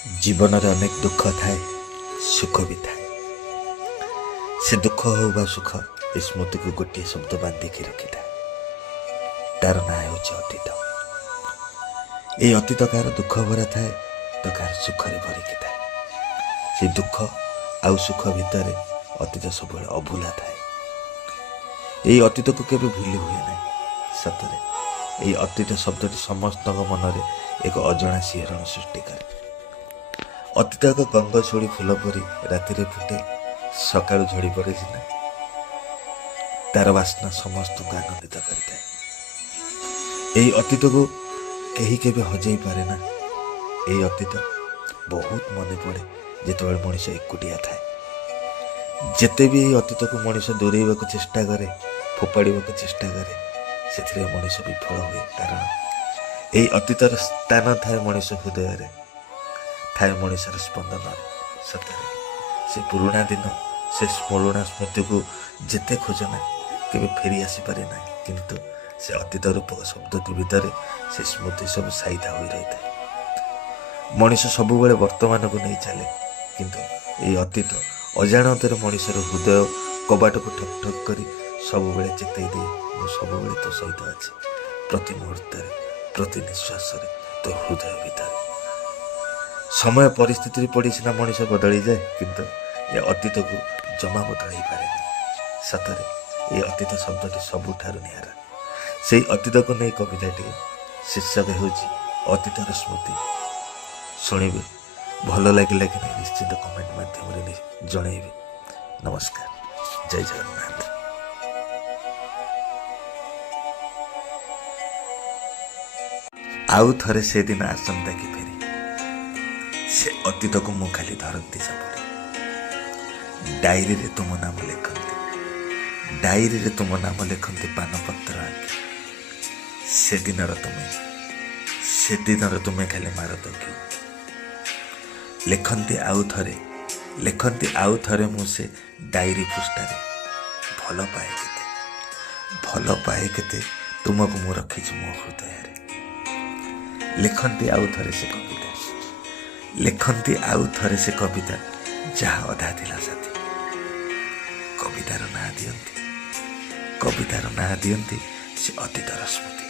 जीवन रे अनेक दुख थाए सुख भी थाए। से दुख हो बा सुख ए स्मृति को गोटे शब्द बांधिकी रखी था। तार ना हो अतीत। ये अतीत कार दुख भरा थाए तो कार सुख भरिकी थाए। से दुख आउ सुख भितर अतीत सब अभूला थाए। ये अतीत को केवे भूली हुए ना। सतरे ये अतीत शब्द समस्त मन एक अजणा शिहरण सृष्टि करे। अतीत एक गंगछोड़ी फूल परी राति फुटे सकाळु झड़ी पड़े सीना तार बास्ना समस्त को आनंदित करता है। यही अतीत को कहीं केवे हजई पारे ना। यही अतीत बहुत मन पड़े जिते मनीष एकुटिया थाए। जिते भी यही अतीत को मनीष दूरेवा को चेष्टा करे फोपाड़ा को चेष्टा करे से मनीष विफल हुए। कारण यही अतीतर स्थान थाए मनीष हृदय थाए मनीषर स्पंदन। सतरे से पुराणा दिन से पुराणा स्मृति को जिते खोजना केवे फेरी आसी पारे ना। किंतु से अतीत रूपक शब्द भितर से स्मृति सब साइधा हो रही है। मनीष सबुबले वर्तमान को नहीं चले किंतु ये अतीत अजाणतर मनीषर हृदय कबाट को ठक ठक कर सबुबले चेतई दिए मु सबुबले तो सहित अच्छे प्रति मुहूर्त प्रति निश्वास तो हृदय भितर। समय परिस्थिति पड़ी सीना मनीष बदली जाए किंतु ये अतीत को जमा बदल पारे। सतरे ये अतीत शब्दटी सबुठार निरा। से अतीत को नहीं कविताटी शीर्षक हो अतीतर स्मृति। शुणवे भल लगे कि नहीं निश्चित कमेंट माध्यम जनइबे। नमस्कार, जय जगन्नाथ। आउ थरे से दिन आसंता कि फेरी से अतीत को मु खाली धरती सापड़े डायरी रे तुम नाम लिखती। डायरी रे तुम नाम लिखती पानपत्र आंकी। से दिन तुम्हें खाली मार तो क्यों लिखती आउ थरे मु से डायरी पृष्ठारे भल पाए केते तुमको मु रखी मो हृदय। लिखती आउ थरे से कविता लिखती आउ थरे से कविता जहाँ अधा थिला साथी। कवितार ना दियंती से अतीतर स्मृति।